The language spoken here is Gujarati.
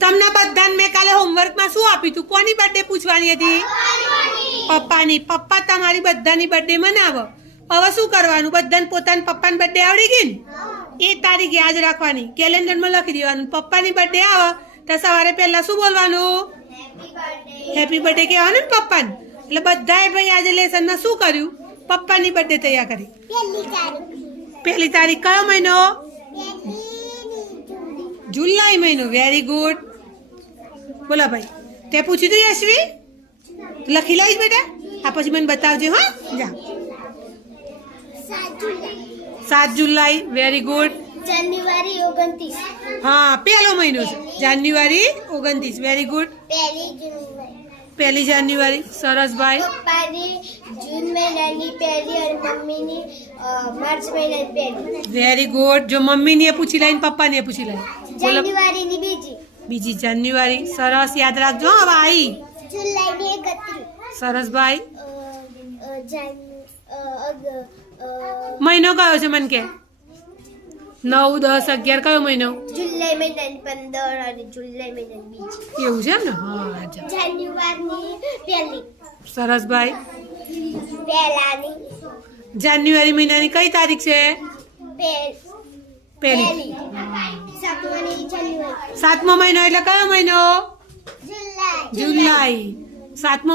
તમને બધાને મેં કાલે હોમવર્કમાં શું આપ્યું તું? કોની બર્થડે પૂછવાની હતી? પપ્પાની. પપ્પા તમારી બધાની બર્થડે મનાવો. હવે શું કરવાનું? બધાને પોતાના પપ્પાની બર્થડે આવડી ગઈ ને? એ તારીખ યાદ રાખવાની, કેલેન્ડરમાં લખી દેવાનું. પપ્પાની બર્થડે આવે તો સવારે પહેલા શું બોલવાનું? હેપી બર્થડે કહેવાનું ને પપ્પાને. એટલે બધાએ ભાઈ આજે લેસનમાં શું કર્યું? પપ્પાની બર્થડે તૈયાર કરી. પહેલી તારીખ કયો મહિનો? જુલાઈ મહિનો. Very good. બોલો ભાઈ, તે પૂછ્યું તું યશવી? લખી લઈશ બેટા. આ પછી મને બતાવજો. હા, જા. 7 જુલાઈ. Very good. જાન્યુઆરી 29. હા, પહેલો મહિનો છે. જાન્યુઆરી 29. Very good. 1 જાન્યુઆરી. સરસ ભાઈ. પપ્પાની જૂન મહિનાની પહેલી અને મમ્મીની માર્ચ મહિનાની પહેલી. Very good. જો મમ્મીની એ પૂછી લઈને પપ્પાની એ પૂછી લઈને. જાન્યુઆરીની બીજી. બીજી જાન્યુઆરી. સરસ, યાદ રાખજો. હવે આવી. જુલાઈની 31. સરસ ભાઈ. મહિનો મહિનો કયો છે મને કે? 9, 10, 11 કયો મહિનો? જુલાઈ મહિનાની 15 અને જુલાઈ મહિનાની બીજી. એવું છે ને? હા, જા. જાન્યુઆરીની પહેલી. સરસ ભાઈ. પહેલાની જાન્યુઆરી મહિનાની કઈ તારીખ છે? પહેલી. સાતમાની જાન્યુઆરી. 7મો મહિનો એટલે કયો મહિનો? જુલાઈ. જુલાઈ. 7મો